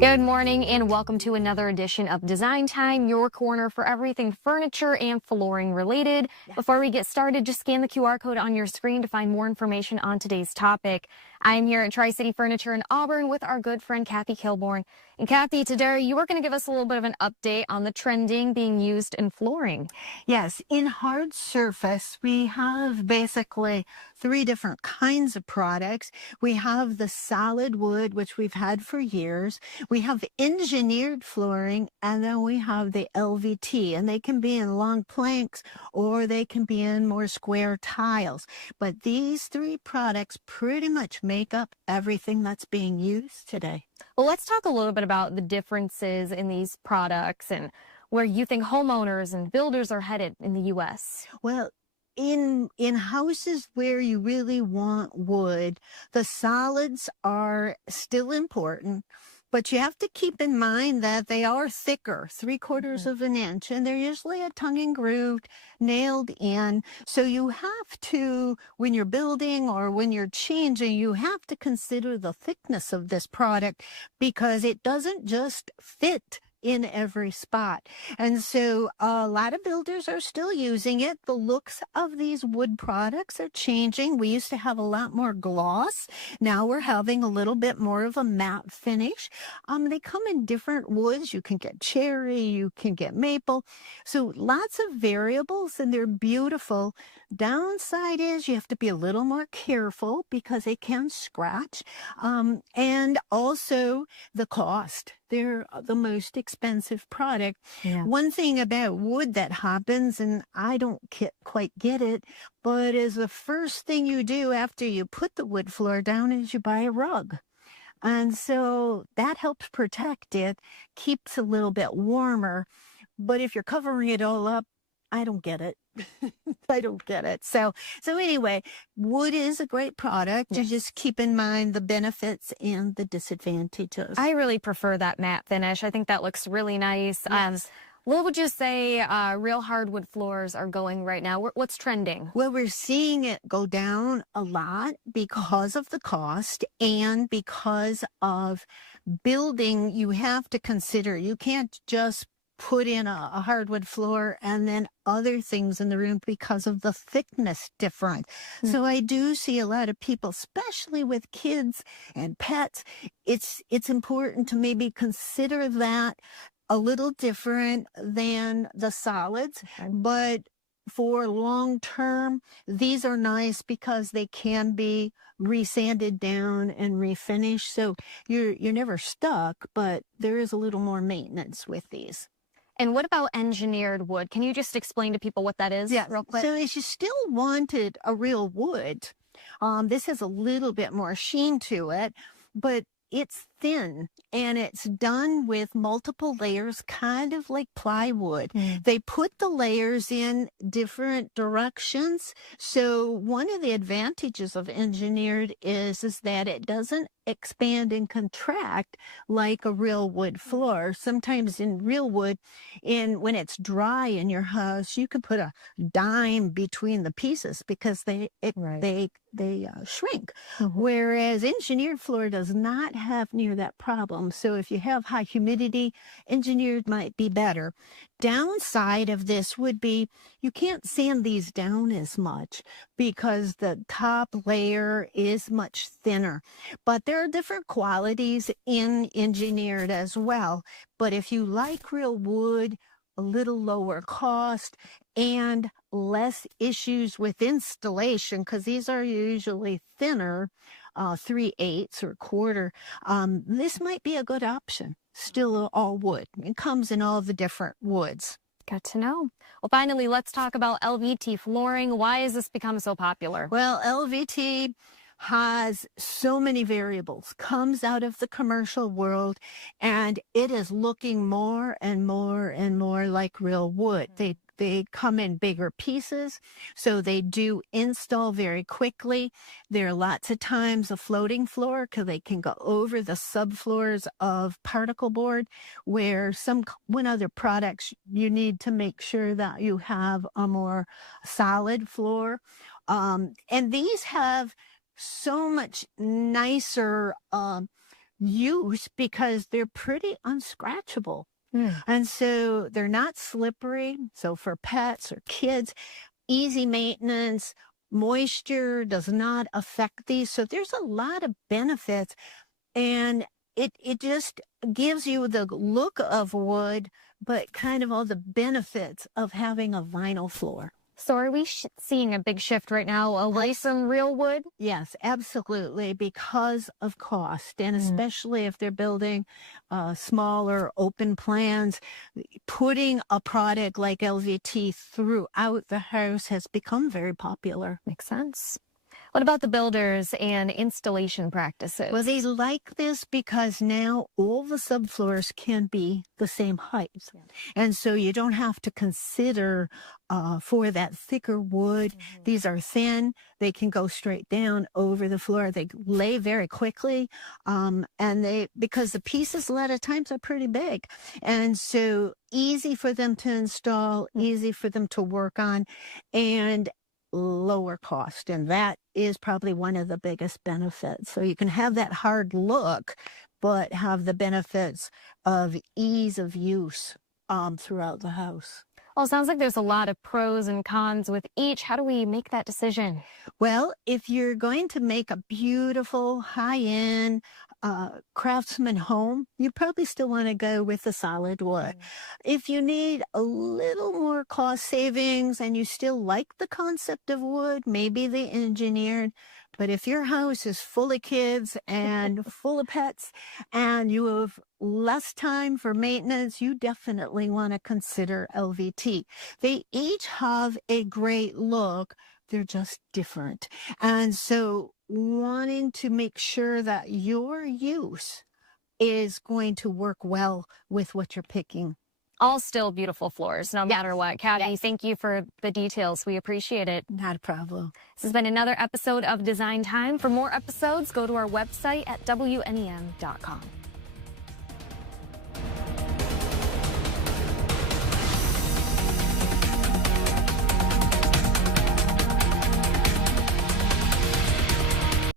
Good morning and welcome to another edition of Design Time, your corner for everything furniture and flooring related. Before we get started, just scan the QR code on your screen to find more information on today's topic. I'm here at Tri-City Furniture in Auburn with our good friend Kathy Kilborn. And Kathy, today you were going to give us a little bit of an update on the trending being used in flooring. Yes, in hard surface, we have basically three different kinds of products. We have the solid wood, which we've had for years. We have engineered flooring, and then we have the LVT, and they can be in long planks or they can be in more square tiles. But these three products pretty much make up everything that's being used today. Well, let's talk a little bit about the differences in these products and where you think homeowners and builders are headed in the U.S. Well, in houses where you really want wood, the solids are still important, but you have to keep in mind that they are thicker, 3/4 of an inch, and they're usually a tongue and grooved, nailed in. So you have to, when you're building or when you're changing, you have to consider the thickness of this product because it doesn't just fit in every spot. And so a lot of builders are still using it. The looks of these wood products are changing. We used to have a lot more gloss. Now we're having a little bit more of a matte finish. They come in different woods. You can get cherry, you can get maple. So lots of variables and they're beautiful. Downside is you have to be a little more careful because they can scratch. And also the cost. They're the most expensive product. Yeah. One thing about wood that happens, and I don't quite get it, but is the first thing you do after you put the wood floor down is you buy a rug. And so that helps protect it, keeps a little bit warmer. But if you're covering it all up, I don't get it. I don't get it. So anyway, wood is a great product. You just keep in mind the benefits and the disadvantages. I really prefer that matte finish. I think that looks really nice. Yes. What would you say real hardwood floors are going right now? What's trending? Well, we're seeing it go down a lot because of the cost and because of building. You have to consider, you can't just put in a hardwood floor and then other things in the room because of the thickness difference. So I do see a lot of people, especially with kids and pets, it's important to maybe consider that a little different than the solids, but for long term, these are nice because they can be resanded down and refinished. So you're never stuck, but there is a little more maintenance with these. And what about engineered wood? Can you just explain to people what that is real quick? So if you still wanted a real wood, this has a little bit more sheen to it, but it's thin and it's done with multiple layers, kind of like plywood. They put the layers in different directions. So one of the advantages of engineered is that it doesn't expand and contract like a real wood floor. Sometimes in real wood, when it's dry in your house, you can put a dime between the pieces because they shrink. Whereas engineered floor does not have near that problem. So if you have high humidity, engineered might be better. Downside of this would be you can't sand these down as much because the top layer is much thinner. But there are different qualities in engineered as well. But if you like real wood, a little lower cost and less issues with installation, because these are usually thinner, 3/8 or quarter, this might be a good option. Still all wood. It comes in all the different woods. Got to know. Well, finally, let's talk about LVT flooring. Why has this become so popular? Well, LVT has so many variables, comes out of the commercial world, and it is looking more and more and more like real wood. They come in bigger pieces, so they do install very quickly. There are lots of times a floating floor because they can go over the subfloors of particle board, where when other products you need to make sure that you have a more solid floor. And these have so much nicer use because they're pretty unscratchable. And so they're not slippery. So for pets or kids, easy maintenance, moisture does not affect these. So there's a lot of benefits. And it just gives you the look of wood, but kind of all the benefits of having a vinyl floor. So are we seeing a big shift right now away from real wood? Yes, absolutely, because of cost, and especially if they're building smaller open plans, putting a product like LVT throughout the house has become very popular. Makes sense. What about the builders and installation practices? Well, they like this because now all the subfloors can be the same height. Yeah. And so you don't have to consider for that thicker wood. These are thin. They can go straight down over the floor. They lay very quickly. And because the pieces a lot of times are pretty big. And so easy for them to install, easy for them to work on, and lower cost. And that is probably one of the biggest benefits. So you can have that hard look, but have the benefits of ease of use throughout the house. Well, it sounds like there's a lot of pros and cons with each. How do we make that decision? Well, if you're going to make a beautiful, high-end craftsman home, you probably still want to go with the solid wood. If you need a little more cost savings and you still like the concept of wood, maybe the engineered. But if your house is full of kids and full of pets and you have less time for maintenance, you definitely want to consider LVT. They each have a great look. They're just different. And so wanting to make sure that your use is going to work well with what you're picking. All still beautiful floors, no matter what. Kathy, thank you for the details. We appreciate it. Not a problem. This has been another episode of Design Time. For more episodes, go to our website at WNEM.com.